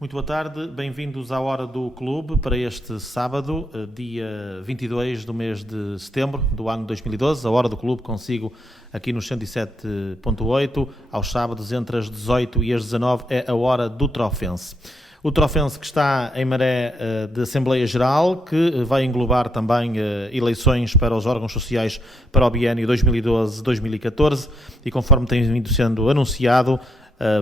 Muito boa tarde, bem-vindos à Hora do Clube para este sábado, dia 22 do mês de setembro do ano 2012. A Hora do Clube consigo aqui nos 107.8, aos sábados entre as 18 e as 19 é a Hora do Trofense. O Trofense que está em maré de Assembleia Geral, que vai englobar também eleições para os órgãos sociais para o biênio 2012-2014 e conforme tem vindo sendo anunciado,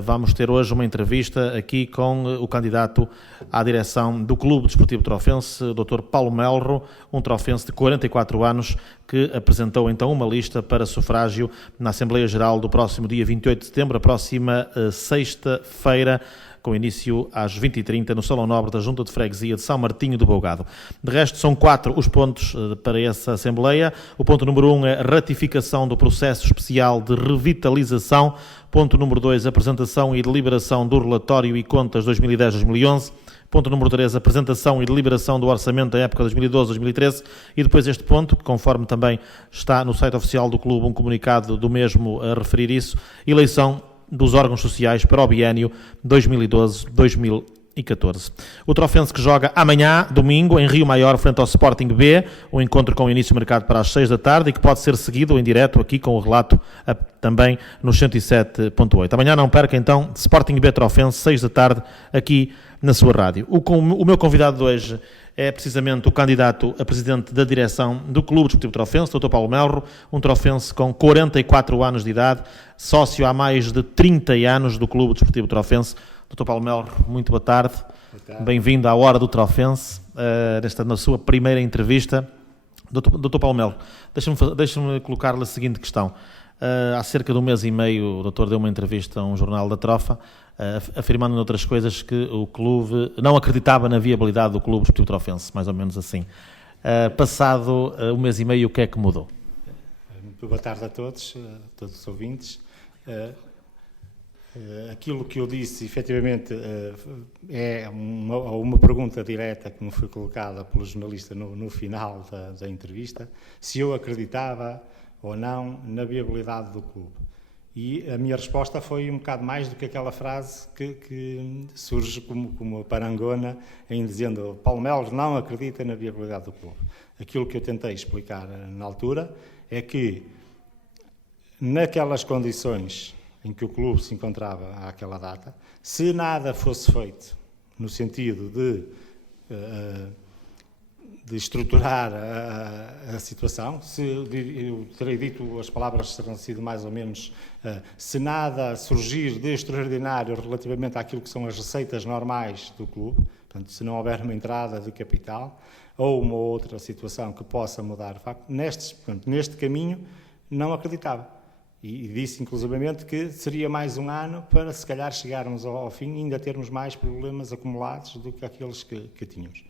vamos ter hoje uma entrevista aqui com o candidato à direção do Clube Desportivo Trofense, o Dr. Paulo Melro, um trofense de 44 anos, que apresentou então uma lista para sufrágio na Assembleia Geral do próximo dia 28 de setembro, a próxima sexta-feira, com início às 20h30 no Salão Nobre da Junta de Freguesia de São Martinho do Bougado. De resto, são 4 os pontos para essa Assembleia. O ponto número 1 é ratificação do processo especial de revitalização. Ponto número 2, apresentação e deliberação do relatório e contas 2010-2011. Ponto número 3, apresentação e deliberação do orçamento da época 2012-2013. E depois este ponto, que conforme também está no site oficial do clube, um comunicado do mesmo a referir isso, eleição dos órgãos sociais para o biênio 2012-2014. O Trofense que joga amanhã, domingo, em Rio Maior, frente ao Sporting B, um encontro com início marcado para as 6 da tarde e que pode ser seguido em direto aqui com o relato também no 107.8. Amanhã não perca então Sporting B Trofense, 6 da tarde, aqui na sua rádio. O meu convidado de hoje é precisamente o candidato a presidente da direção do Clube Desportivo Trofense, Dr. Paulo Melro, um trofense com 44 anos de idade, sócio há mais de 30 anos do Clube Desportivo Trofense. Dr. Paulo Melro, muito boa tarde. Boa tarde. Bem-vindo à Hora do Trofense, na sua primeira entrevista. Dr. Paulo Melro, deixa-me colocar-lhe a seguinte questão. Há cerca de um mês e meio o doutor deu uma entrevista a um jornal da Trofa, afirmando noutras coisas que o clube não acreditava na viabilidade do Clube Desportivo Trofense, mais ou menos assim. Passado um mês e meio, o que é que mudou? Muito boa tarde a todos os ouvintes. Aquilo que eu disse, efetivamente, é uma pergunta direta que me foi colocada pelo jornalista no final da entrevista, se eu acreditava ou não na viabilidade do clube. E a minha resposta foi um bocado mais do que aquela frase que surge como parangona em dizendo Paulo Melro não acredita na viabilidade do clube. Aquilo que eu tentei explicar na altura é que naquelas condições em que o clube se encontrava àquela data, se nada fosse feito no sentido de estruturar a situação, eu terei dito, as palavras terão sido mais ou menos, se nada surgir de extraordinário relativamente àquilo que são as receitas normais do clube, portanto, se não houver uma entrada de capital ou uma outra situação que possa mudar o facto, neste caminho não acreditava. E disse, inclusivamente, que seria mais um ano para, se calhar, chegarmos ao fim e ainda termos mais problemas acumulados do que aqueles que tínhamos.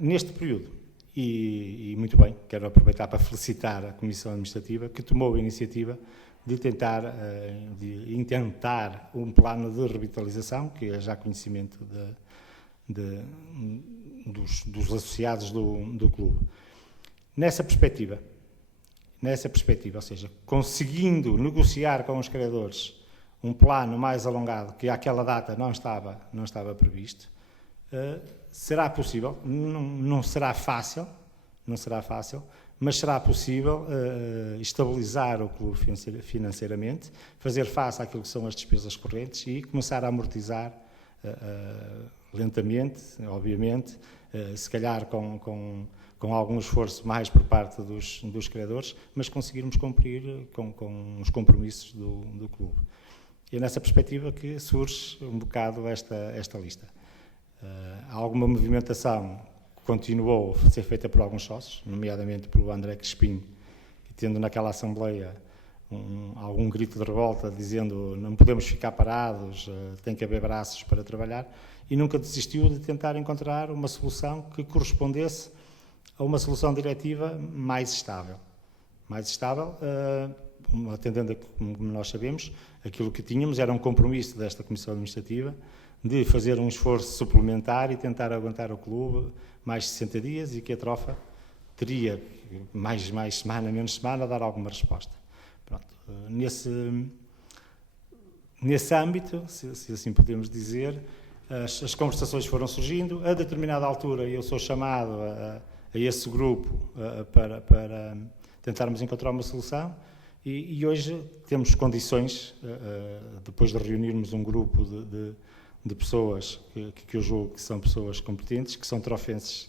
Neste período, e muito bem, quero aproveitar para felicitar a Comissão Administrativa que tomou a iniciativa de intentar um plano de revitalização, que é já conhecimento dos associados do clube. Nessa perspectiva, ou seja, conseguindo negociar com os credores um plano mais alongado, que àquela data não estava previsto, será possível, não será fácil, mas será possível estabilizar o clube financeiramente, fazer face àquilo que são as despesas correntes e começar a amortizar lentamente, obviamente, se calhar com algum esforço mais por parte dos credores, mas conseguirmos cumprir com os compromissos do clube. E é nessa perspectiva que surge um bocado esta lista. Há alguma movimentação que continuou a ser feita por alguns sócios, nomeadamente pelo André Crespim, que tendo naquela Assembleia algum grito de revolta dizendo não podemos ficar parados, tem que haver braços para trabalhar, e nunca desistiu de tentar encontrar uma solução que correspondesse a uma solução diretiva mais estável. Atendendo a como nós sabemos, aquilo que tínhamos era um compromisso desta Comissão Administrativa de fazer um esforço suplementar e tentar aguentar o clube mais 60 dias e que a Trofa teria mais semana, menos semana, a dar alguma resposta. Pronto. nesse âmbito, se assim podemos dizer, as conversações foram surgindo. A determinada altura eu sou chamado a esse grupo para tentarmos encontrar uma solução e hoje temos condições, depois de reunirmos um grupo de pessoas que eu julgo que são pessoas competentes, que são trofenses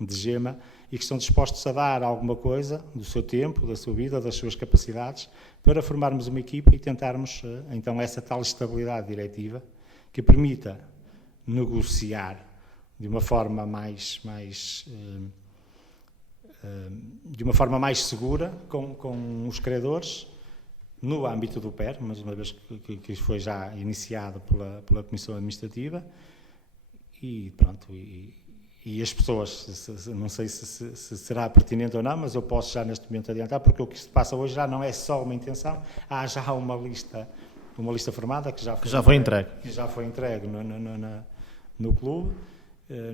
de Gema e que estão dispostos a dar alguma coisa do seu tempo, da sua vida, das suas capacidades, para formarmos uma equipa e tentarmos, então, essa tal estabilidade diretiva que permita negociar de uma forma mais segura com os credores no âmbito do PER, mas uma vez que foi já iniciado pela Comissão Administrativa e pronto, e as pessoas, não sei se será pertinente ou não, mas eu posso já neste momento adiantar, porque o que se passa hoje já não é só uma intenção, há já uma lista formada que já foi entregue. Que já foi entregue no clube,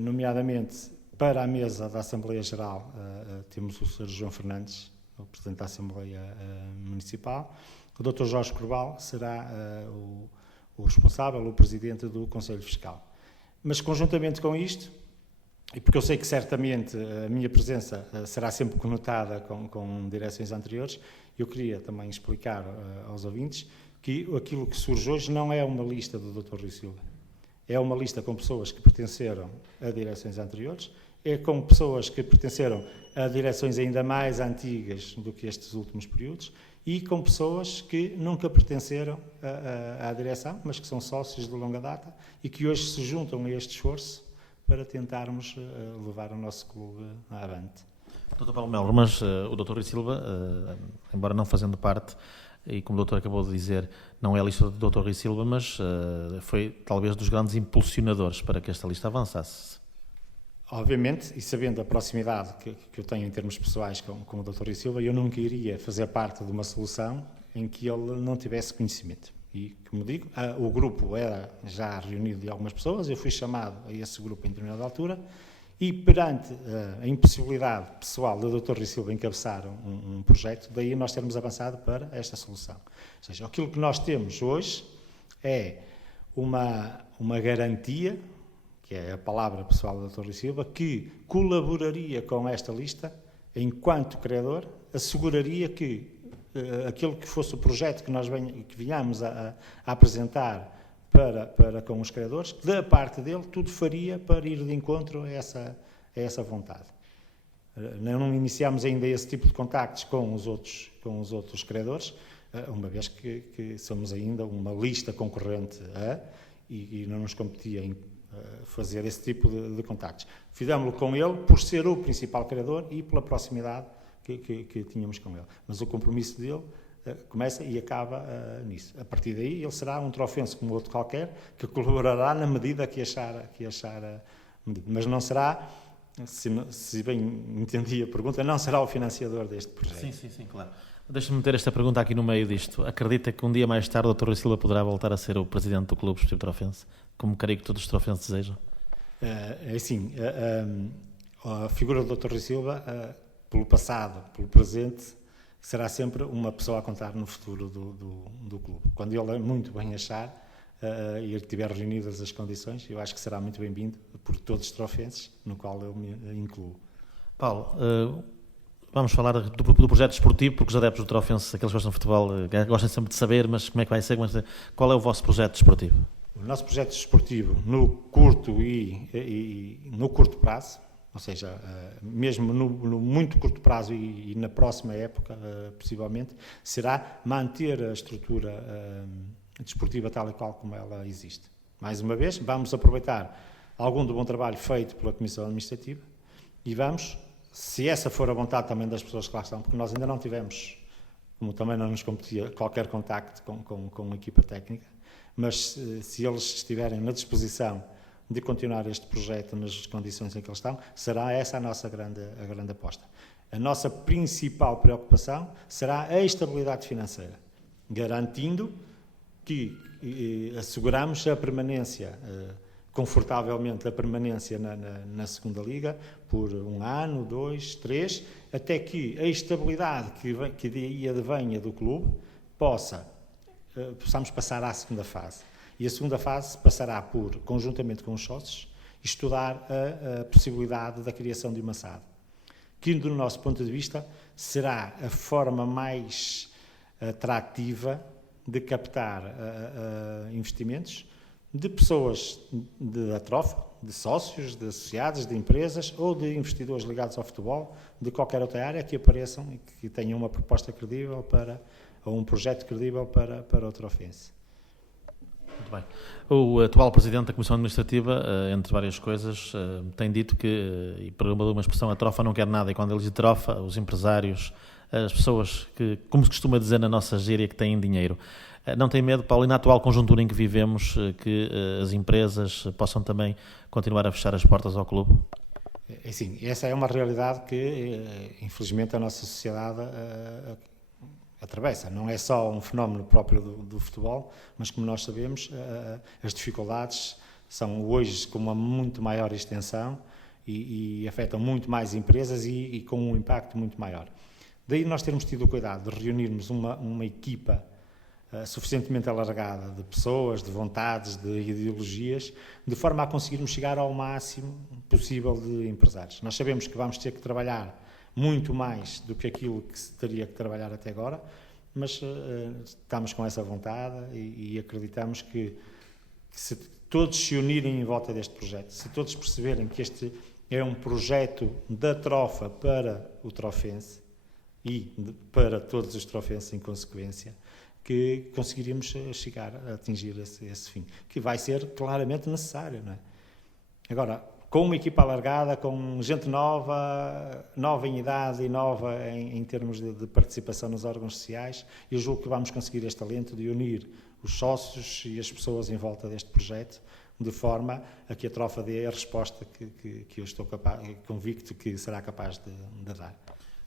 nomeadamente para a mesa da Assembleia Geral temos o Sr. João Fernandes, o Presidente da Assembleia Municipal, o Dr. Jorge Corbal será o responsável, o Presidente do Conselho Fiscal. Mas conjuntamente com isto, e porque eu sei que certamente a minha presença será sempre conotada com direções anteriores, eu queria também explicar aos ouvintes que aquilo que surge hoje não é uma lista do Dr. Rui Silva. É uma lista com pessoas que pertenceram a direções anteriores, é com pessoas que pertenceram a direções ainda mais antigas do que estes últimos períodos e com pessoas que nunca pertenceram à direção, mas que são sócios de longa data e que hoje se juntam a este esforço para tentarmos levar o nosso clube avante. Dr. Paulo Melo, mas o Dr. Rui Silva, embora não fazendo parte, e como o doutor acabou de dizer, não é a lista do Dr. Rui Silva, mas foi talvez dos grandes impulsionadores para que esta lista avançasse. Obviamente, e sabendo a proximidade que eu tenho em termos pessoais com o Dr. Rui Silva, eu nunca iria fazer parte de uma solução em que ele não tivesse conhecimento. E, como digo, o grupo era já reunido de algumas pessoas, eu fui chamado a esse grupo em determinada altura, e perante a impossibilidade pessoal do Dr. Rui Silva encabeçar um projeto, daí nós termos avançado para esta solução. Ou seja, aquilo que nós temos hoje é uma garantia, que é a palavra pessoal do Dr. Rui Silva, que colaboraria com esta lista, enquanto credor, asseguraria que aquilo que fosse o projeto que vinhamos a apresentar para com os credores, da parte dele, tudo faria para ir de encontro a essa vontade. Não iniciamos ainda esse tipo de contactos com os outros credores, uma vez que somos ainda uma lista concorrente e não nos competia em fazer esse tipo de contactos. Fizemos-lo com ele por ser o principal credor e pela proximidade que tínhamos com ele. Mas o compromisso dele começa e acaba nisso. A partir daí, ele será um trofense como outro qualquer, que colaborará na medida que achar medida. Mas não será, se bem entendi a pergunta, não será o financiador deste projeto. Sim, claro. Deixa-me meter esta pergunta aqui no meio disto. Acredita que um dia mais tarde o Dr. Rui Silva poderá voltar a ser o presidente do Clube Desportivo Trofense, como creio que todos os trofenses desejam? É assim, a figura do Dr. Rui Silva, pelo passado, pelo presente, será sempre uma pessoa a contar no futuro do clube. Quando ele muito bem achar e ele tiver reunidas as condições, eu acho que será muito bem-vindo por todos os trofenses, no qual eu me incluo. Paulo, vamos falar do projeto desportivo, porque os adeptos do Trofense, aqueles que gostam de futebol, gostam sempre de saber, mas como é que vai ser? Qual é o vosso projeto desportivo? O nosso projeto desportivo, no curto no curto prazo, ou seja, mesmo no muito curto prazo e na próxima época, possivelmente, será manter a estrutura desportiva tal e qual como ela existe. Mais uma vez, vamos aproveitar algum do bom trabalho feito pela Comissão Administrativa e vamos, se essa for a vontade também das pessoas que lá estão, porque nós ainda não tivemos, como também não nos competia, qualquer contacto com a equipa técnica, mas se eles estiverem na disposição de continuar este projeto nas condições em que eles estão, será essa a nossa grande aposta. A nossa principal preocupação será a estabilidade financeira, garantindo que asseguramos a permanência, confortavelmente a permanência na segunda Liga, por 1 ano, 2, 3, até que a estabilidade que daí advenha do clube possa possamos passar à segunda fase. E a segunda fase passará por, conjuntamente com os sócios, estudar a possibilidade da criação de uma SAD, que, do nosso ponto de vista, será a forma mais atrativa de captar investimentos de pessoas da trofa, de sócios, de associados, de empresas ou de investidores ligados ao futebol, de qualquer outra área que apareçam e que tenham uma proposta credível ou um projeto credível para o Trofense. Muito bem. O atual Presidente da Comissão Administrativa, entre várias coisas, tem dito que, e por uma expressão, a trofa não quer nada, e quando ele diz trofa, os empresários, as pessoas que, como se costuma dizer na nossa gíria, que têm dinheiro. Não tem medo, Paulo, e na atual conjuntura em que vivemos, que as empresas possam também continuar a fechar as portas ao clube? Sim, essa é uma realidade que, infelizmente, a nossa sociedade atravessa. Não é só um fenómeno próprio do futebol, mas, como nós sabemos, as dificuldades são hoje com uma muito maior extensão e afetam muito mais empresas e com um impacto muito maior. Daí nós termos tido o cuidado de reunirmos uma equipa suficientemente alargada de pessoas, de vontades, de ideologias, de forma a conseguirmos chegar ao máximo possível de empresários. Nós sabemos que vamos ter que trabalhar muito mais do que aquilo que se teria que trabalhar até agora, mas estamos com essa vontade e acreditamos que se todos se unirem em volta deste projeto, se todos perceberem que este é um projeto da trofa para o Trofense e para todos os trofenses em consequência, que conseguiríamos chegar a atingir esse fim, que vai ser claramente necessário, não é? Agora, com uma equipa alargada, com gente nova em idade e nova em termos de participação nos órgãos sociais, eu julgo que vamos conseguir este talento de unir os sócios e as pessoas em volta deste projeto, de forma a que a trofa dê a resposta que eu estou convicto que será capaz de dar.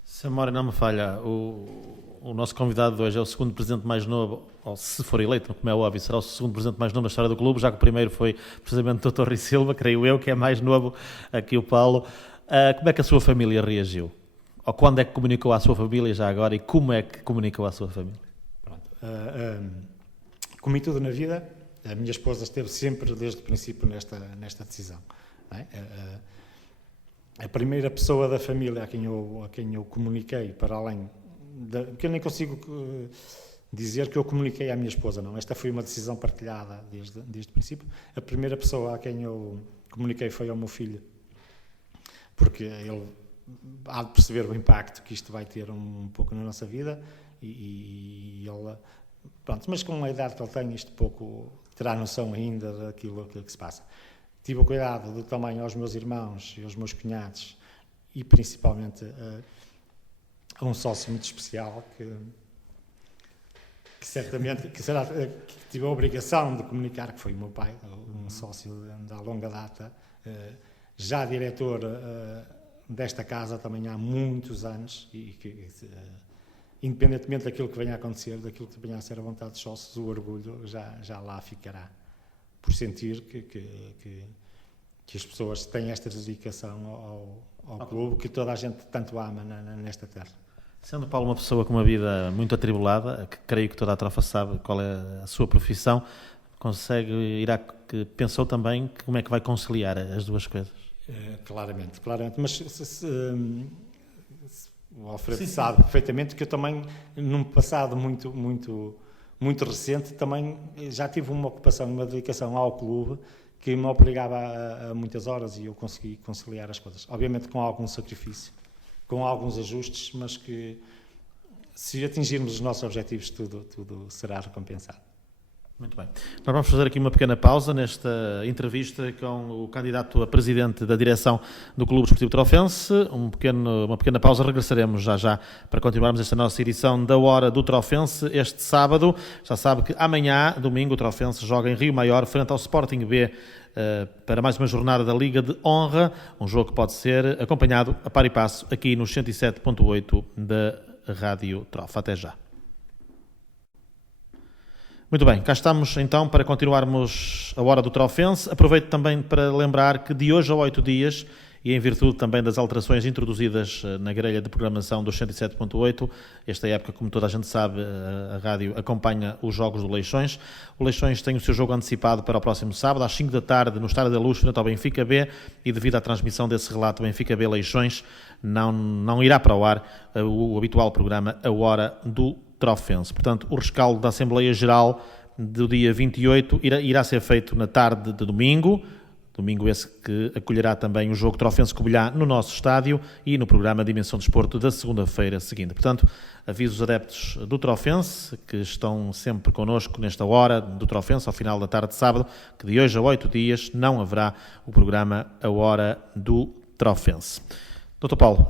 Se a memória não me falha, o nosso convidado de hoje é o segundo presidente mais novo, ou se for eleito, como é óbvio, será o segundo presidente mais novo da história do clube, já que o primeiro foi precisamente o Dr. Rui Silva, creio eu, que é mais novo aqui o Paulo. Como é que a sua família reagiu? Ou quando é que comunicou à sua família já agora e como é que comunicou à sua família? Pronto. Como em tudo na vida, a minha esposa esteve sempre desde o princípio nesta decisão. Não é? A primeira pessoa da família a quem eu comuniquei, para além que eu nem consigo dizer que eu comuniquei à minha esposa, não. Esta foi uma decisão partilhada desde o princípio. A primeira pessoa a quem eu comuniquei foi ao meu filho, porque ele há de perceber o impacto que isto vai ter um pouco na nossa vida e ele, pronto, mas com a idade que ele tem, isto pouco terá noção ainda daquilo que se passa. Tive o cuidado de também aos meus irmãos e aos meus cunhados e principalmente a um sócio muito especial que certamente que tive a obrigação de comunicar, que foi o meu pai, um sócio de longa data, já diretor desta casa também há muitos anos e que, independentemente daquilo que venha a acontecer, daquilo que venha a ser a vontade dos sócios, o orgulho já lá ficará, por sentir que as pessoas têm esta dedicação ao clube que toda a gente tanto ama nesta terra. Sendo Paulo uma pessoa com uma vida muito atribulada, que creio que toda a trofa sabe qual é a sua profissão, pensou também como é que vai conciliar as duas coisas? Claramente, mas o Alfredo sabe perfeitamente que eu também, num passado muito recente, também já tive uma ocupação, uma dedicação ao clube que me obrigava a muitas horas e eu consegui conciliar as coisas. Obviamente com algum sacrifício, com alguns ajustes, mas que se atingirmos os nossos objetivos tudo será recompensado. Muito bem. Nós vamos fazer aqui uma pequena pausa nesta entrevista com o candidato a presidente da direção do Clube Desportivo Trofense. Uma pequena pausa, regressaremos já para continuarmos esta nossa edição da Hora do Trofense este sábado. Já sabe que amanhã, domingo, o Trofense joga em Rio Maior, frente ao Sporting B, para mais uma jornada da Liga de Honra, um jogo que pode ser acompanhado a par e passo aqui nos 107.8 da Rádio Trofa. Até já. Muito bem, cá estamos então para continuarmos a Hora do Trofense. Aproveito também para lembrar que de hoje a 8 dias e em virtude também das alterações introduzidas na grelha de programação dos 107.8, esta época, como toda a gente sabe, a rádio acompanha os jogos do Leixões. O Leixões tem o seu jogo antecipado para o próximo sábado, às 5 da tarde, no Estádio da Luz, frente ao Benfica B, e devido à transmissão desse relato Benfica B Leixões, não irá para o ar o habitual programa A Hora do Trofense. Portanto, o rescaldo da Assembleia Geral do dia 28 irá ser feito na tarde de domingo esse que acolherá também o jogo Trofense-Covilhã no nosso estádio e no programa Dimensão de Desporto da segunda-feira seguinte. Portanto, aviso os adeptos do Trofense, que estão sempre connosco nesta hora do Trofense, ao final da tarde de sábado, que de hoje a 8 dias não haverá o programa A Hora do Trofense. Dr. Paulo,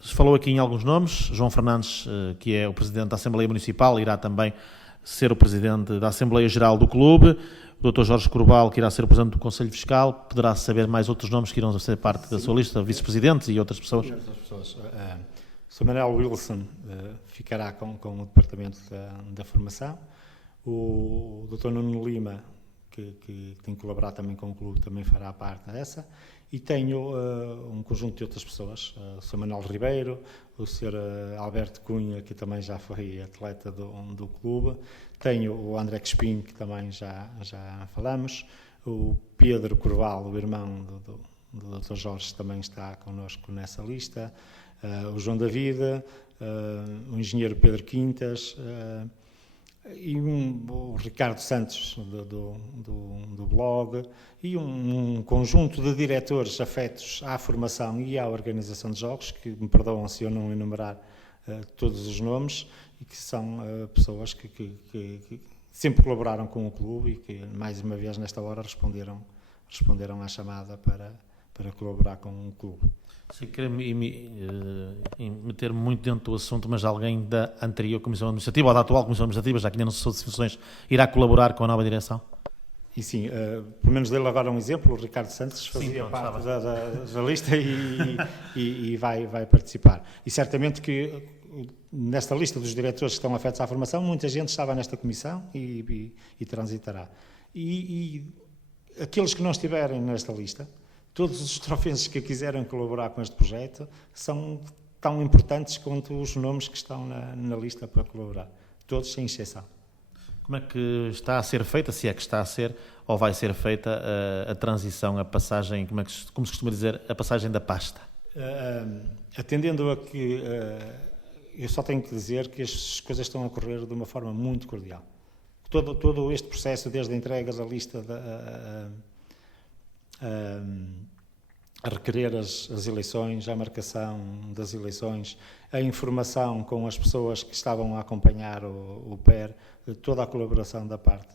falou aqui em alguns nomes. João Fernandes, que é o Presidente da Assembleia Municipal, irá também ser o Presidente da Assembleia Geral do Clube. O Dr. Jorge Corbal, que irá ser o Presidente do Conselho Fiscal. Poderá saber mais outros nomes que irão ser parte da sua lista, vice-presidentes e outras pessoas? Sim, outras pessoas. O Sr. Manuel Wilson ficará com o Departamento da Formação. O Dr. Nuno Lima, que tem colaborado também com o clube, também fará parte dessa. E tenho um conjunto de outras pessoas, o Sr. Manuel Ribeiro, o Sr. Alberto Cunha, que também já foi atleta do clube, tenho o André Crespim, que também já falamos, o Pedro Corval, o irmão do Dr. Jorge, também está connosco nessa lista, o João David, o engenheiro Pedro Quintas, e o Ricardo Santos do blog, e um conjunto de diretores afetos à formação e à organização de jogos, que me perdoam se eu não enumerar todos os nomes, e que são pessoas que sempre colaboraram com o clube e que, mais uma vez, nesta hora responderam à chamada para colaborar com o clube. Sem querer meter muito dentro do assunto, mas alguém da anterior Comissão Administrativa ou da atual Comissão Administrativa, já que ainda não se são definições, irá colaborar com a nova direção? E sim, pelo menos dele agora um exemplo, o Ricardo Santos fazia parte da lista e vai participar. E certamente que nesta lista dos diretores que estão afetos à formação, muita gente estava nesta comissão e transitará. E aqueles que não estiverem nesta lista, todos os trofenses que quiserem colaborar com este projeto são tão importantes quanto os nomes que estão na lista para colaborar. Todos, sem exceção. Como é que está a ser feita, se é que está a ser, ou vai ser feita a transição, a passagem, como se costuma dizer, a passagem da pasta? Atendendo a que eu só tenho que dizer que as coisas estão a correr de uma forma muito cordial. Todo este processo, desde a entrega da lista a requerer as eleições, a marcação das eleições, a informação com as pessoas que estavam a acompanhar o PER, toda a colaboração da parte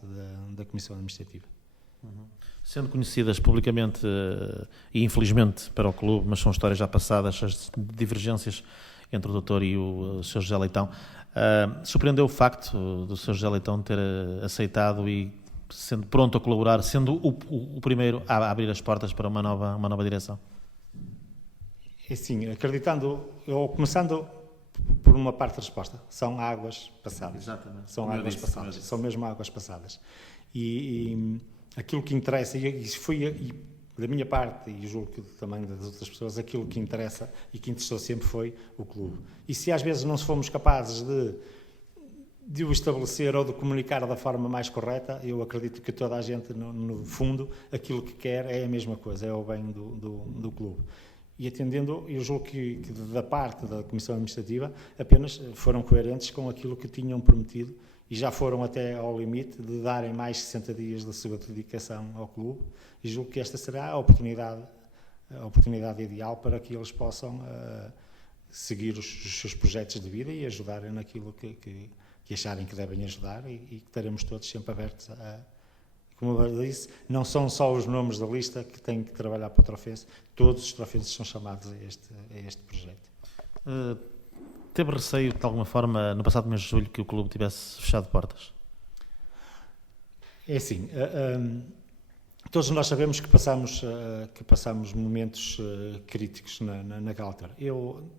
da Comissão Administrativa. Sendo conhecidas publicamente e infelizmente para o clube, mas são histórias já passadas, as divergências entre o doutor e o Sr. José Leitão, surpreendeu o facto do Sr. José Leitão ter aceitado e sendo pronto a colaborar, sendo o primeiro a abrir as portas para uma nova direção? É sim, começando por uma parte da resposta, são águas passadas. Exatamente. São águas passadas, são mesmo águas passadas. E aquilo que interessa, e isso foi da minha parte, e julgo que também das outras pessoas, aquilo que interessa e que interessou sempre foi o clube. E se às vezes não fomos capazes de o estabelecer ou de comunicar da forma mais correta, eu acredito que toda a gente, no fundo, aquilo que quer é a mesma coisa, é o bem do clube. E atendendo, eu julgo que da parte da Comissão Administrativa apenas foram coerentes com aquilo que tinham prometido e já foram até ao limite de darem mais 60 dias da sua dedicação ao clube, e julgo que esta será a oportunidade ideal para que eles possam seguir os seus projetos de vida e ajudarem naquilo que acharem que devem ajudar, e que estaremos todos sempre abertos como eu disse, não são só os nomes da lista que têm que trabalhar para o Trofense, todos os trofenses são chamados a este projeto. Teve receio, de alguma forma, no passado mês de julho, que o clube tivesse fechado portas? É assim, todos nós sabemos que passamos momentos críticos naquela altura.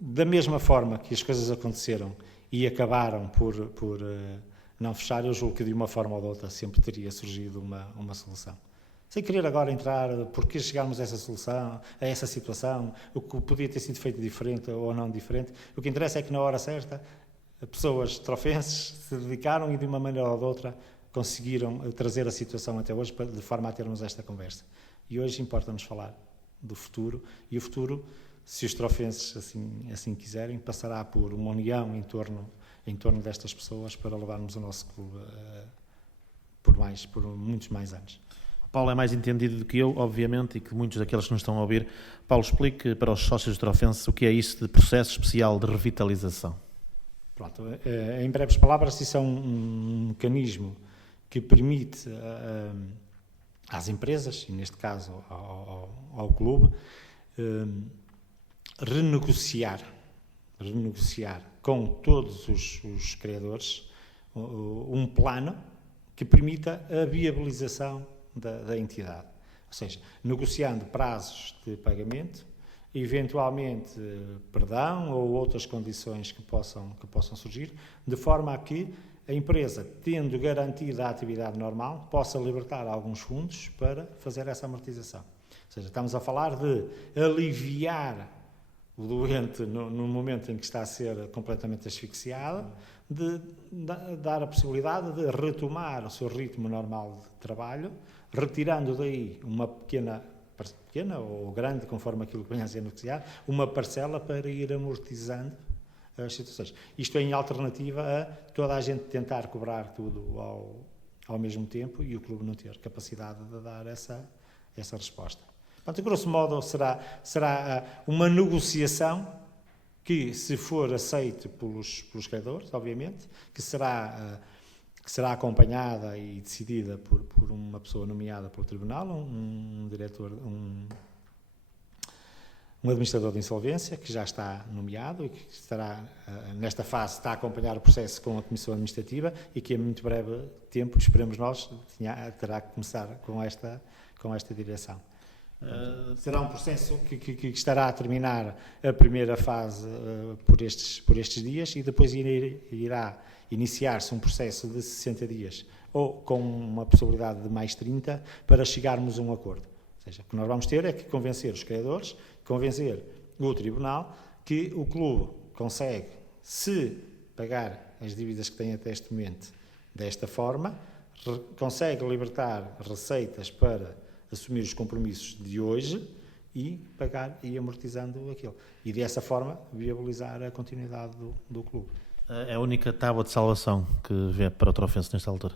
Da mesma forma que as coisas aconteceram e acabaram por não fechar, eu julgo que de uma forma ou de outra sempre teria surgido uma solução. Sem querer agora entrar porque chegámos a essa solução, a essa situação, o que podia ter sido feito diferente ou não diferente. O que interessa é que na hora certa, pessoas trofenses se dedicaram e de uma maneira ou de outra conseguiram trazer a situação até hoje de forma a termos esta conversa. E hoje importa-nos falar do futuro, e o futuro, se os trofenses assim quiserem, passará por uma união em torno destas pessoas para levarmos o nosso clube por muitos mais anos. O Paulo é mais entendido do que eu, obviamente, e que muitos daqueles que nos estão a ouvir. Paulo, explique para os sócios do Trofense o que é isso de processo especial de revitalização. Pronto, em breves palavras, isso é um mecanismo que permite às empresas, e neste caso ao clube, renegociar com todos os criadores um plano que permita a viabilização da entidade. Ou seja, negociando prazos de pagamento, eventualmente perdão ou outras condições que possam surgir, de forma a que a empresa, tendo garantida a atividade normal, possa libertar alguns fundos para fazer essa amortização. Ou seja, estamos a falar de aliviar o doente no momento em que está a ser completamente asfixiado, de dar a possibilidade de retomar o seu ritmo normal de trabalho, retirando daí uma pequena ou grande, conforme aquilo que venha a ser negociado, uma parcela para ir amortizando as situações. Isto é em alternativa a toda a gente tentar cobrar tudo ao mesmo tempo e o clube não ter capacidade de dar essa resposta. Portanto, grosso modo, será uma negociação que, se for aceite pelos credores, obviamente, que será acompanhada e decidida por uma pessoa nomeada pelo Tribunal, um diretor, um administrador de insolvência, que já está nomeado e que estará, nesta fase, está a acompanhar o processo com a Comissão Administrativa e que, em muito breve tempo, esperemos nós, terá que começar com esta direção. Será um processo que estará a terminar a primeira fase por estes dias e depois irá iniciar-se um processo de 60 dias ou com uma possibilidade de mais 30 para chegarmos a um acordo. Ou seja, o que nós vamos ter é que convencer os credores, convencer o Tribunal que o clube consegue, se pagar as dívidas que tem até este momento desta forma, consegue libertar receitas para assumir os compromissos de hoje e pagar e amortizando aquilo. E dessa forma viabilizar a continuidade do clube. É a única tábua de salvação que vê para o Trofense nesta altura?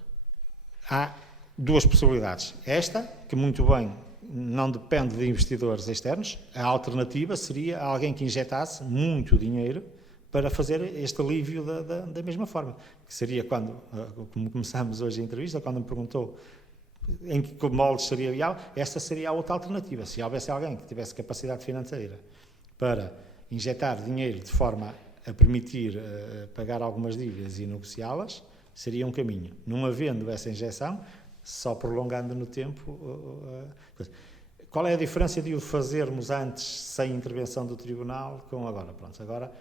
Há duas possibilidades. Esta, que muito bem não depende de investidores externos. A alternativa seria alguém que injetasse muito dinheiro para fazer este alívio da mesma forma. Que seria quando, como começámos hoje a entrevista, quando me perguntou em que moldes seria viável, esta seria a outra alternativa. Se houvesse alguém que tivesse capacidade financeira para injetar dinheiro de forma a permitir pagar algumas dívidas e negociá-las, seria um caminho. Não havendo essa injeção, só prolongando no tempo. Qual é a diferença de o fazermos antes sem intervenção do Tribunal com agora? Pronto, agora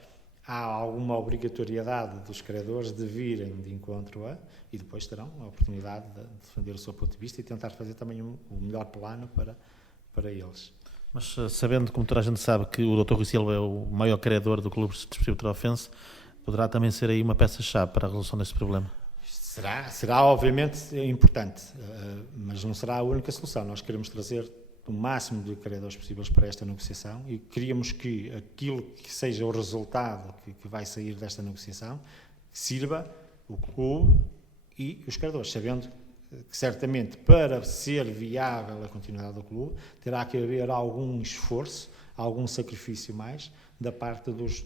há alguma obrigatoriedade dos credores de virem de encontro e depois terão a oportunidade de defender o seu ponto de vista e tentar fazer também o melhor plano para eles. Mas sabendo, como toda a gente sabe, que o Dr. Rui Silva é o maior credor do Clube Desportivo Trofense, poderá também ser aí uma peça-chave para a resolução deste problema? Será obviamente importante, mas não será a única solução. Nós queremos trazer o máximo de credores possíveis para esta negociação e queríamos que aquilo que seja o resultado que vai sair desta negociação sirva o clube e os credores, sabendo que certamente para ser viável a continuidade do clube terá que haver algum esforço, algum sacrifício mais da parte dos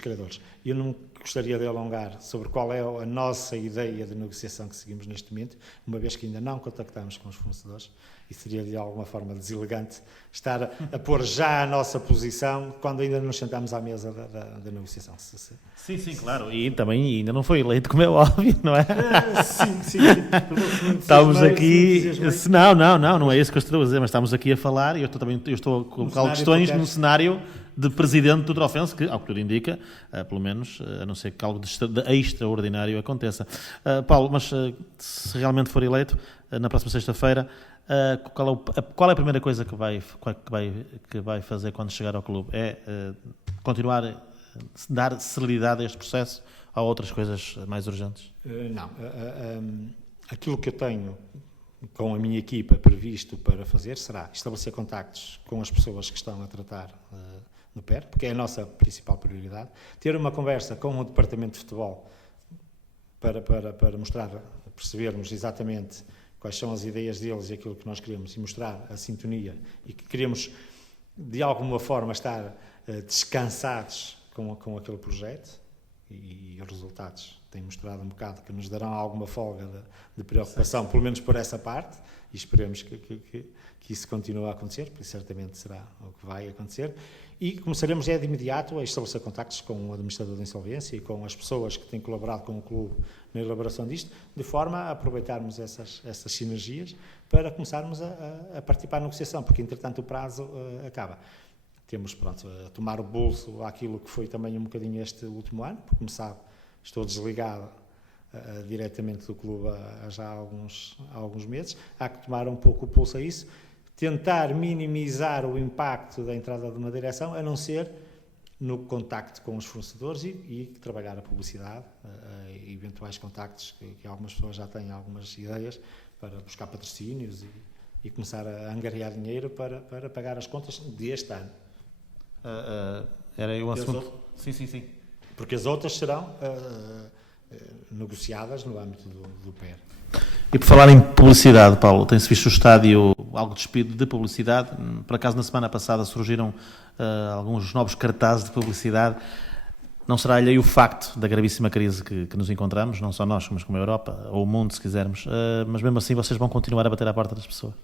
credores. Eu não gostaria de alongar sobre qual é a nossa ideia de negociação que seguimos neste momento, uma vez que ainda não contactamos com os fornecedores e seria de alguma forma deselegante estar a pôr já a nossa posição quando ainda nos sentamos à mesa da negociação. Sim, claro. E também ainda não foi eleito, como é óbvio, não é? Sim. Estamos aqui... Não é isso que eu estou a dizer, mas estamos aqui a falar e eu estou a colocar questões num cenário de presidente do Trofense, que, ao que tudo indica, pelo menos, a não ser que algo de extraordinário aconteça. Paulo, mas se realmente for eleito, na próxima sexta-feira, qual é a primeira coisa que vai fazer quando chegar ao clube? É continuar a dar celeridade a este processo ou outras coisas mais urgentes? Não. Aquilo que eu tenho com a minha equipa previsto para fazer será estabelecer contactos com as pessoas que estão a tratar no PER, porque é a nossa principal prioridade, ter uma conversa com o departamento de futebol para mostrar, percebermos exatamente quais são as ideias deles e aquilo que nós queremos e mostrar a sintonia e que queremos de alguma forma estar descansados com aquele projeto e os resultados têm mostrado um bocado que nos darão alguma folga de preocupação, pelo menos por essa parte, e esperemos que isso continue a acontecer, porque certamente será o que vai acontecer, e começaremos de imediato a estabelecer contactos com o administrador de insolvência e com as pessoas que têm colaborado com o clube na elaboração disto, de forma a aproveitarmos essas sinergias para começarmos a partir para a negociação, porque entretanto o prazo acaba. Temos, a tomar o bolso àquilo que foi também um bocadinho este último ano, porque, como sabe, estou desligado diretamente do clube há já alguns meses. Há que tomar um pouco o pulso a isso, tentar minimizar o impacto da entrada de uma direção, a não ser no contacto com os fornecedores e trabalhar a publicidade, eventuais contactos que algumas pessoas já têm algumas ideias para buscar patrocínios e começar a angariar dinheiro para pagar as contas deste ano. Era aí o assunto. Sim. Porque as outras serão negociadas no âmbito do PER. E por falar em publicidade, Paulo, tem-se visto o estádio algo despido de publicidade. Por acaso, na semana passada surgiram alguns novos cartazes de publicidade. Não será aí o facto da gravíssima crise que nos encontramos, não só nós, mas como a Europa, ou o mundo, se quisermos. Mas mesmo assim, vocês vão continuar a bater à porta das pessoas?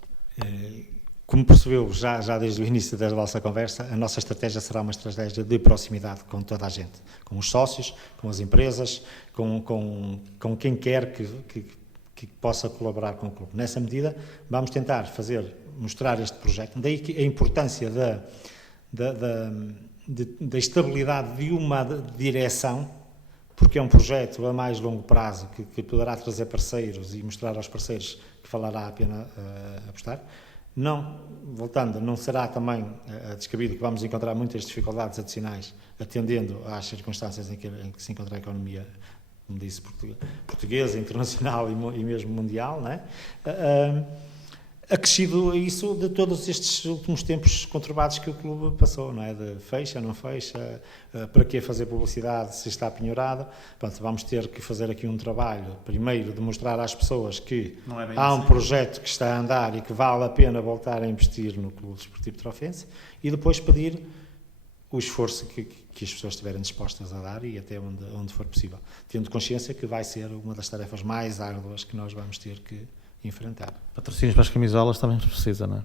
Como percebeu já desde o início da nossa conversa, a nossa estratégia será uma estratégia de proximidade com toda a gente, com os sócios, com as empresas, com quem quer que possa colaborar com o clube. Nessa medida, vamos tentar mostrar este projeto, daí a importância da estabilidade de uma direção, porque é um projeto a mais longo prazo que poderá trazer parceiros e mostrar aos parceiros que valerá a pena apostar. Não será também descabido que vamos encontrar muitas dificuldades adicionais, atendendo às circunstâncias em que se encontra a economia, como disse, portuguesa, internacional e mesmo mundial, não é? Acrescido a isso de todos estes últimos tempos conturbados que o clube passou, não é? De fecha, não fecha, para que fazer publicidade se está penhorado. Portanto, vamos ter que fazer aqui um trabalho, primeiro, de mostrar às pessoas que há um projeto que está a andar e que vale a pena voltar a investir no Clube Desportivo Trofense, e depois pedir o esforço que as pessoas estiverem dispostas a dar e até onde for possível, tendo consciência que vai ser uma das tarefas mais árduas que nós vamos ter que enfrentar. Patrocínios para as camisolas também se precisa, não é?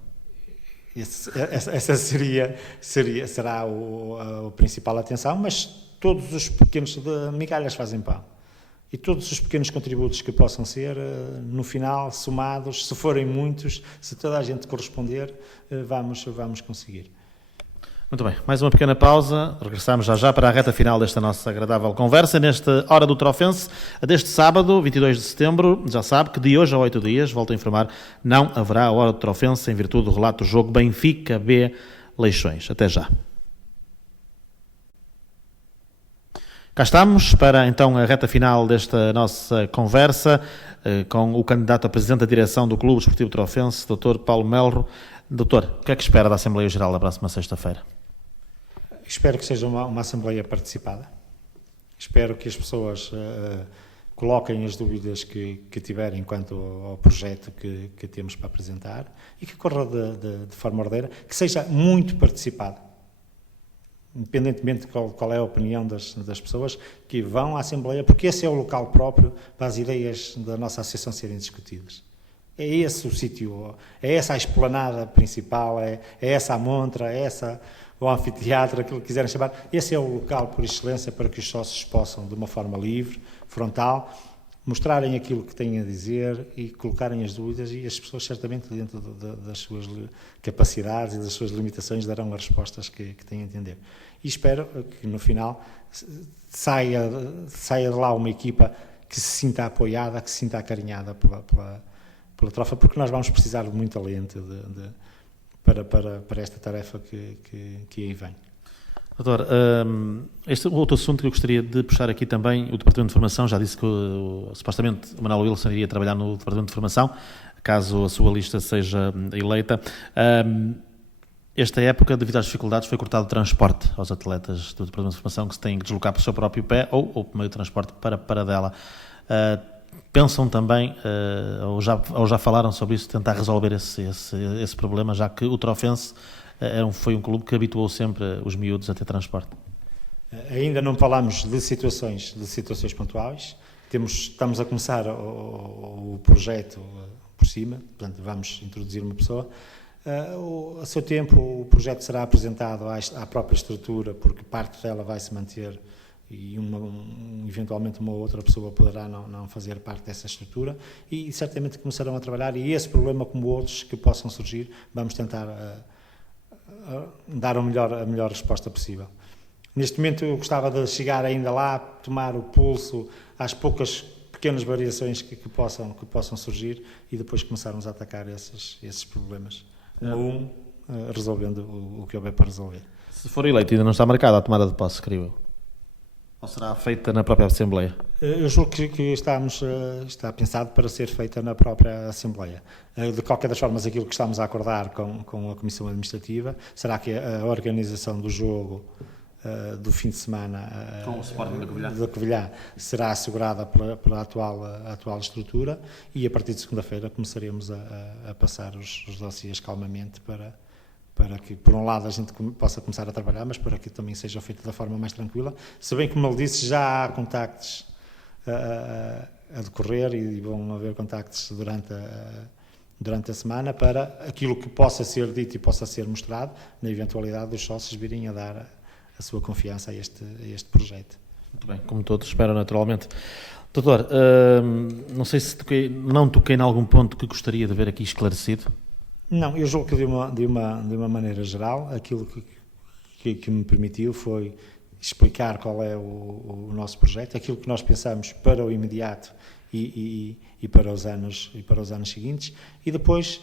Essa será a principal atenção, mas todos os pequenos migalhas fazem pão. E todos os pequenos contributos que possam ser, no final, somados, se forem muitos, se toda a gente corresponder, vamos conseguir. Muito bem, mais uma pequena pausa, regressamos já para a reta final desta nossa agradável conversa, nesta Hora do Trofense, deste sábado, 22 de setembro, já sabe que de hoje a 8 dias, volto a informar, não haverá a Hora do Trofense em virtude do relato do jogo Benfica B Leixões. Até já. Cá estamos para então a reta final desta nossa conversa com o candidato a presidente da direção do Clube Desportivo Trofense, Dr. Paulo Melro. Doutor, o que é que espera da Assembleia Geral da próxima sexta-feira? Espero que seja uma Assembleia participada. Espero que as pessoas coloquem as dúvidas que tiverem quanto ao projeto que temos para apresentar e que corra de forma ordeira, que seja muito participada, independentemente de qual é a opinião das pessoas que vão à Assembleia, porque esse é o local próprio para as ideias da nossa associação serem discutidas. É esse o sítio, é essa a esplanada principal, é essa a montra, é essa o anfiteatro, aquilo que quiserem chamar. Esse é o local por excelência para que os sócios possam, de uma forma livre, frontal, mostrarem aquilo que têm a dizer e colocarem as dúvidas, e as pessoas certamente dentro das suas capacidades e das suas limitações darão as respostas que têm a entender. E espero que no final saia de lá uma equipa que se sinta apoiada, que se sinta acarinhada pela trofa, porque nós vamos precisar de muito talento para esta tarefa que aí vem. Doutor, este outro assunto que eu gostaria de puxar aqui também, o Departamento de Formação, já disse que supostamente o Manuel Wilson iria trabalhar no Departamento de Formação, caso a sua lista seja eleita. Esta época, devido às dificuldades, foi cortado o transporte aos atletas do Departamento de Formação que se têm que deslocar pelo seu próprio pé ou por meio de transporte para dela. Pensam também, ou já falaram sobre isso, tentar resolver esse problema, já que o Trofense foi um clube que habituou sempre os miúdos a ter transporte? Ainda não falamos de situações pontuais. Estamos a começar o projeto por cima, portanto vamos introduzir uma pessoa. A seu tempo o projeto será apresentado à própria estrutura, porque parte dela vai se manter e eventualmente uma outra pessoa poderá não fazer parte dessa estrutura, e certamente começarão a trabalhar, e esse problema, como outros que possam surgir, vamos tentar dar a melhor resposta possível. Neste momento eu gostava de chegar ainda lá, tomar o pulso às poucas pequenas variações que possam surgir, e depois começarmos a atacar esses problemas, resolvendo o que houver para resolver. Se for eleito, ainda não está marcada a tomada de posse, creio eu? Ou será feita na própria Assembleia? Eu julgo que está pensado para ser feita na própria Assembleia. De qualquer das formas, aquilo que estamos a acordar com a Comissão Administrativa será que a organização do jogo do fim de semana com o Sporting da Covilhã será assegurada pela atual estrutura, e a partir de segunda-feira começaremos a passar os dossiês calmamente para que, por um lado, a gente possa começar a trabalhar, mas para que também seja feito da forma mais tranquila. Se bem, como ele disse, já há contactos a decorrer, e vão haver contactos durante a semana para aquilo que possa ser dito e possa ser mostrado, na eventualidade dos sócios virem a dar a sua confiança a este projeto. Muito bem, como todos esperam, naturalmente. Doutor, não sei se não toquei em algum ponto que gostaria de ver aqui esclarecido. Não, eu julgo que de uma maneira geral, aquilo que me permitiu foi explicar qual é o nosso projeto, aquilo que nós pensamos para o imediato e para os anos seguintes, e depois,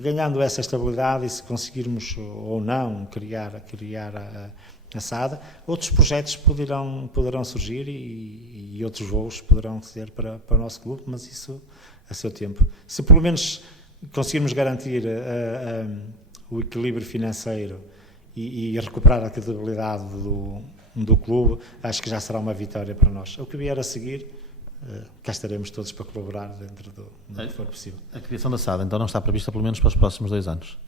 ganhando essa estabilidade, e se conseguirmos ou não criar a SAD, outros projetos poderão surgir, e outros voos poderão ser para o nosso clube, mas isso a seu tempo. Se pelo menos conseguirmos garantir o equilíbrio financeiro e recuperar a credibilidade do clube, acho que já será uma vitória para nós. O que vier a seguir, cá estaremos todos para colaborar dentro do que for possível. A criação da SAD, então, não está prevista pelo menos para os próximos 2 anos?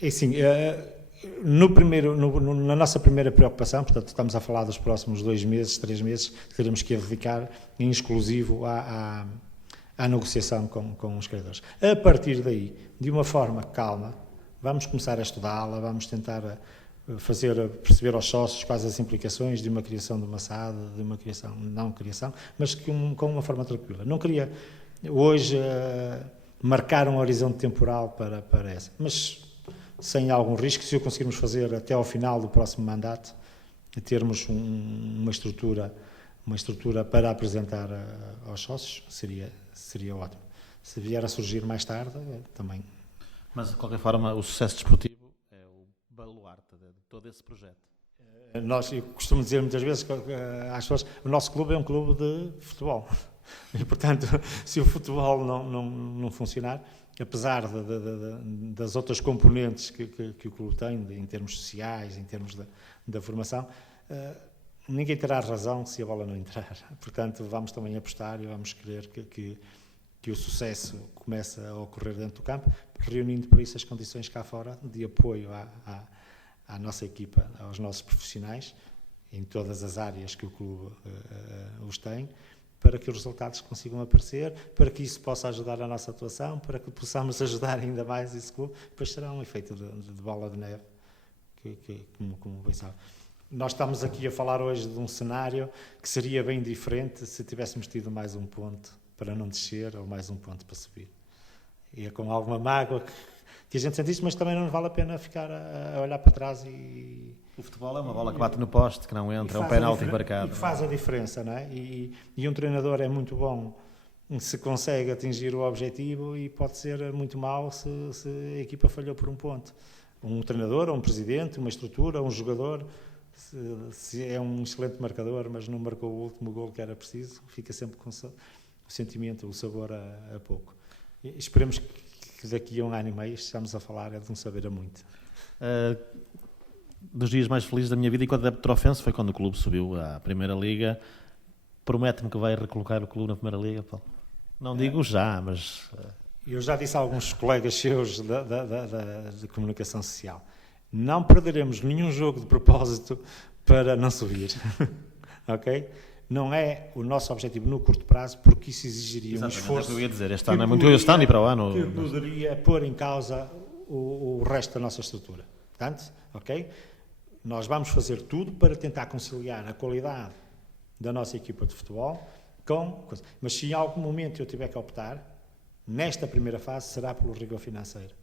É assim, na nossa primeira preocupação, portanto estamos a falar dos próximos 2 meses, 3 meses, teremos que dedicar em exclusivo à negociação com os credores. A partir daí, de uma forma calma, vamos começar a estudá-la, vamos tentar perceber aos sócios quais as implicações de uma criação de uma SAD, de uma criação, não criação, mas com uma forma tranquila. Não queria hoje marcar um horizonte temporal para essa, mas sem algum risco, se o conseguirmos fazer até ao final do próximo mandato, termos uma estrutura para apresentar aos sócios, seria ótimo. Se vier a surgir mais tarde, também. Mas, de qualquer forma, o sucesso desportivo é o baluarte de todo esse projeto. Eu costumo dizer muitas vezes às pessoas, o nosso clube é um clube de futebol. E, portanto, se o futebol não funcionar, apesar das outras componentes que o clube tem, em termos sociais, em termos da formação, ninguém terá razão se a bola não entrar. Portanto, vamos também apostar e vamos querer que o sucesso comece a ocorrer dentro do campo, reunindo por isso as condições cá fora de apoio à nossa equipa, aos nossos profissionais, em todas as áreas que o clube os tem, para que os resultados consigam aparecer, para que isso possa ajudar a nossa atuação, para que possamos ajudar ainda mais esse clube. Depois será um efeito de bola de neve, como bem sabe. Nós estamos aqui a falar hoje de um cenário que seria bem diferente se tivéssemos tido mais um ponto para não descer ou mais um ponto para subir. E é com alguma mágoa que a gente sente isso, mas também não vale a pena ficar a olhar para trás e... O futebol é uma bola que bate no poste, que não entra, é um penalti marcado. E que faz a diferença, não é? E um treinador é muito bom se consegue atingir o objetivo e pode ser muito mau se a equipa falhou por um ponto. Um treinador, um presidente, uma estrutura, um jogador, se é um excelente marcador, mas não marcou o último gol que era preciso, fica sempre com o sentimento, o sabor a pouco. E esperemos que daqui a 1 ano e meio estejamos a falar de um saber a muito. Dos dias mais felizes da minha vida enquanto adepto trofense foi quando o clube subiu à Primeira Liga. Promete-me que vai recolocar o clube na Primeira Liga, Paulo? Não digo já, mas... Eu já disse a alguns colegas seus de comunicação social, não perderemos nenhum jogo de propósito para não subir, ok? Não é o nosso objetivo no curto prazo, porque isso exigiria um esforço... Eu ia dizer, este ano é muito este ano e para o ano... Que poderia pôr em causa o resto da nossa estrutura. Portanto, ok? Nós vamos fazer tudo para tentar conciliar a qualidade da nossa equipa de futebol com... Mas se em algum momento eu tiver que optar, nesta primeira fase será pelo rigor financeiro.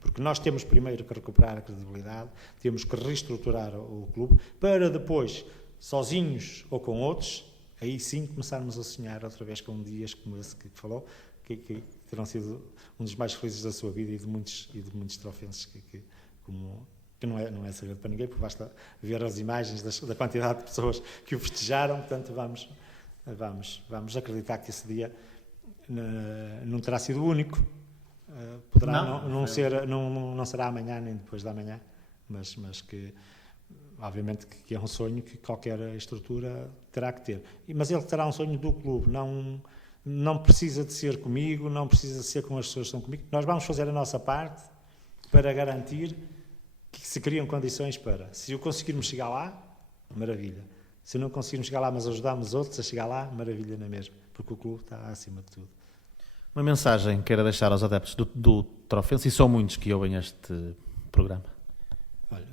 Porque nós temos primeiro que recuperar a credibilidade, temos que reestruturar o clube, para depois, sozinhos ou com outros, aí sim começarmos a sonhar outra vez com dias como esse que falou, que terão sido um dos mais felizes da sua vida e de muitos trofenses que não é segredo para ninguém, porque basta ver as imagens da quantidade de pessoas que o festejaram. Portanto, vamos acreditar que esse dia não terá sido o único. Poderá não será amanhã nem depois da manhã, mas que obviamente que é um sonho que qualquer estrutura terá que ter. Mas ele terá um sonho do clube, não precisa de ser comigo, não precisa de ser com as pessoas que estão comigo. Nós vamos fazer a nossa parte para garantir que se criam condições para, se o conseguirmos chegar lá, maravilha. Se não conseguirmos chegar lá, mas ajudamos outros a chegar lá, maravilha na mesma, porque o clube está acima de tudo. Uma mensagem que queira deixar aos adeptos do Trofense, e são muitos que ouvem este programa. Olha,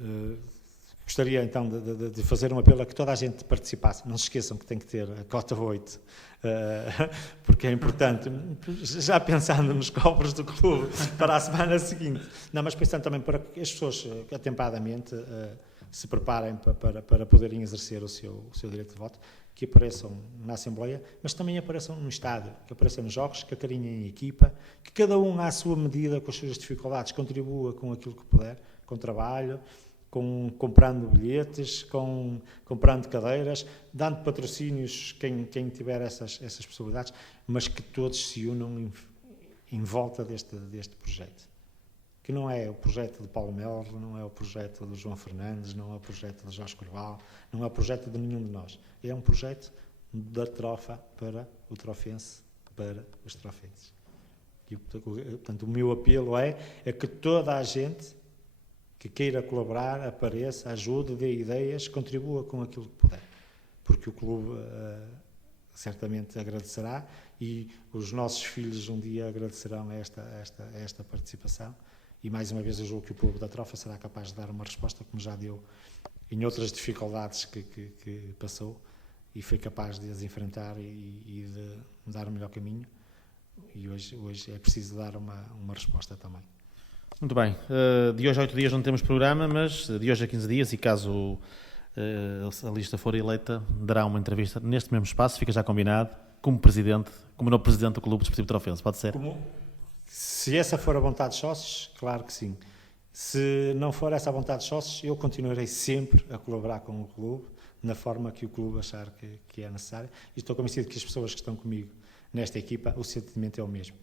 gostaria então de fazer um apelo a que toda a gente participasse. Não se esqueçam que tem que ter a cota 8, porque é importante, já pensando nos cofres do clube para a semana seguinte. Não, mas pensando também para que as pessoas atempadamente se preparem para poderem exercer o seu direito de voto, que apareçam na Assembleia, mas também apareçam no estádio, que apareçam nos jogos, que acarinhem a equipa, que cada um à sua medida, com as suas dificuldades, contribua com aquilo que puder, com trabalho, comprando bilhetes, comprando cadeiras, dando patrocínios quem tiver essas possibilidades, mas que todos se unam em volta deste projeto. Que não é o projeto de Paulo Melo, não é o projeto do João Fernandes, não é o projeto de Jorge Corval, não é o projeto de nenhum de nós. É um projeto da trofa para o trofense, para os trofenses. E, portanto, o meu apelo é que toda a gente que queira colaborar, apareça, ajude, dê ideias, contribua com aquilo que puder. Porque o clube certamente agradecerá e os nossos filhos um dia agradecerão esta participação. E mais uma vez eu julgo que o povo da trofa será capaz de dar uma resposta, como já deu em outras dificuldades que passou, e foi capaz de as enfrentar e de dar o melhor caminho. E hoje é preciso dar uma resposta também. Muito bem. De hoje a 8 dias não temos programa, mas de hoje a 15 dias, e caso a lista for eleita, dará uma entrevista neste mesmo espaço, fica já combinado, como novo presidente do Clube Desportivo Trofense. Pode ser? Se essa for a vontade dos sócios, claro que sim. Se não for essa a vontade dos sócios, eu continuarei sempre a colaborar com o clube, na forma que o clube achar que é necessário. E estou convencido que as pessoas que estão comigo nesta equipa, o sentimento é o mesmo.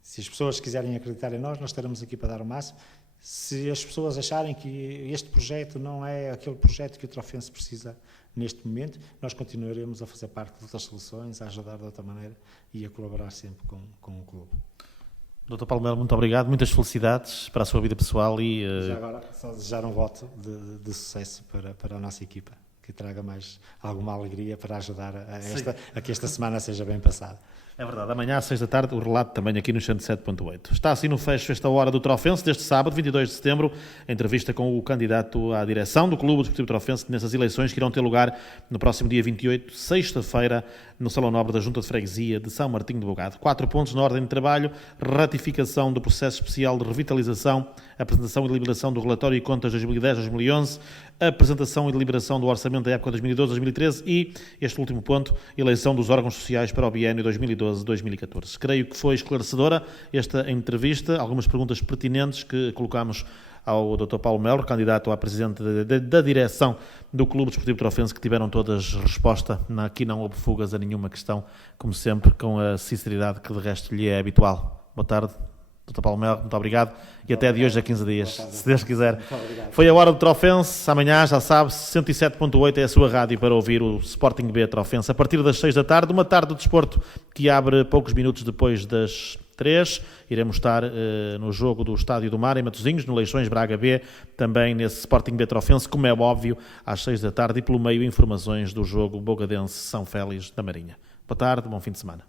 Se as pessoas quiserem acreditar em nós estaremos aqui para dar o máximo. Se as pessoas acharem que este projeto não é aquele projeto que o Trofense precisa neste momento, nós continuaremos a fazer parte de outras soluções, a ajudar de outra maneira e a colaborar sempre com o clube. Dr. Paulo Melo, muito obrigado, muitas felicidades para a sua vida pessoal e... Já agora, só desejar um voto de sucesso para a nossa equipa, que traga mais alguma alegria para ajudar a que esta semana seja bem passada. É verdade, amanhã às 6 da tarde o relato também aqui no 107.8. Está assim no fecho esta hora do Trofense deste sábado, 22 de setembro, a entrevista com o candidato à direção do Clube Desportivo Trofense nessas eleições que irão ter lugar no próximo dia 28, sexta-feira, no Salão Nobre da Junta de Freguesia de São Martinho de Bogado. 4 pontos na ordem de trabalho: ratificação do processo especial de revitalização, apresentação e deliberação do relatório e contas 2010-2011, apresentação e deliberação do orçamento da época 2012-2013 e, este último ponto, eleição dos órgãos sociais para o biênio 2012-2014. Creio que foi esclarecedora esta entrevista, algumas perguntas pertinentes que colocámos ao Dr. Paulo Melo, candidato a presidente da direção do Clube Desportivo Trofense, que tiveram todas resposta. Aqui não houve fugas a nenhuma questão, como sempre, com a sinceridade que de resto lhe é habitual. Boa tarde, Dr. Paulo Melo, muito obrigado e até de hoje a 15 dias, se Deus quiser. Foi a hora do Trofense, amanhã já sabe, 107.8 é a sua rádio para ouvir o Sporting B Trofense a partir das 6 da tarde, uma tarde de desporto que abre poucos minutos depois das 3. Iremos estar no jogo do Estádio do Mar em Matosinhos, no Leixões Braga B, também nesse Sporting B Trofense, como é óbvio, às 6 da tarde e pelo meio informações do jogo Bogadense São Félix da Marinha. Boa tarde, bom fim de semana.